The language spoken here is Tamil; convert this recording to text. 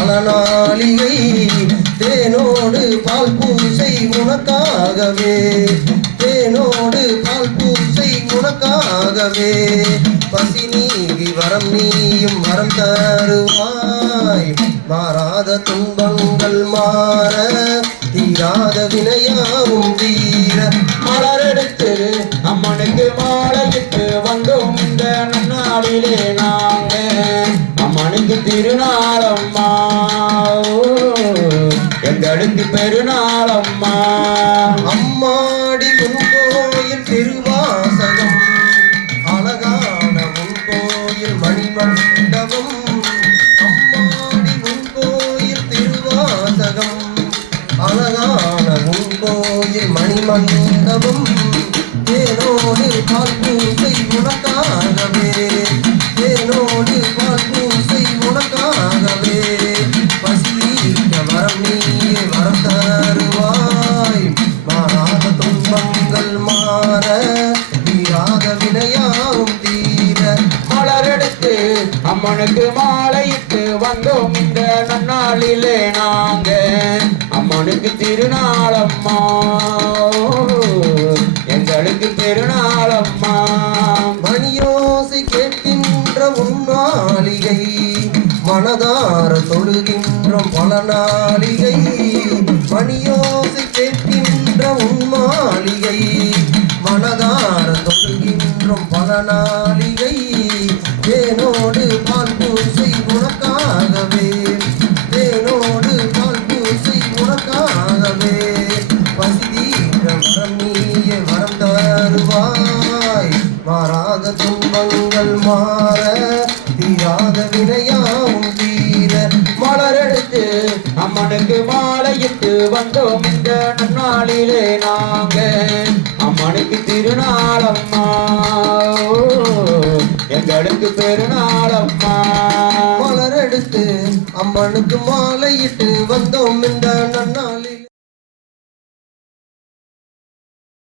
பலநாளிகை தேனோடு பால் பூசை உனக்காகவே தேனோடு பால் பூசை உனக்காகவே பசி நீங்கி வரம் நீயும் வரம் தருவாய் மாறாத துன்பங்கள் மாற தீராத வினையாவும் தீர மலரெடுத்து அம்மனுக்கு மாலையிட்டு வந்தோம் இந்த நன்னாளிலே நாங்க அம்மனுக்கு திருநாளம்மா எங்களுக்கு பெருநாளம்மா அம்மாடி உன் கோயில் திருவாசகம் அழகான உன் கோயில் மணிமண்டபம் அம்மாடி உன் கோயில் திருவாசகம் அழகான உன் கோயில் மணிமண்டபம் தேனோடு பால் பூசை உனக்காகவே தேனோடு பால் பூசை உனக்காகவே பசிக்க வரம் நீயே வரம் தருவாய் மாறாத துன்பங்கள் மாற தீராத வினையாவும் தீர மலரெடுத்து அம்மனுக்கு மாலையிட்டு வந்தோம் இந்த நன்னாளிலே நாங்க அம்மனுக்கு திருநாளம்மா எங்களுக்கு பெருநாளம்மா மணியோசை கேட்கின்ற உன்னாளிகை மனதார தொழுகின்றோம் பல நாளிகை மணியோசை கேட்கின்ற உன்மாளிகை மனதார தொழுகின்றோம் பல நாளிகை தேனோடு பால் பூசை உனக்காகவே தேனோடு பால் பூசை உனக்காகவே பசிதீர வரம் நீயே வரம் தருவாய் மாறாத துன்பங்கள் மாற தீராத வினையாவும் தீர மலரெடுத்து அம்மனுக்கு மாலையிட்டு வந்தோம் இந்த நன்னாளிலே நாங்க அம்மனுக்கு திருநாளம்மா எங்களுக்கு பெருநாளம்மா மலரெடுத்து அம்மனுக்கு மாலையிட்டு வந்தோம் இந்த நன்னாளில்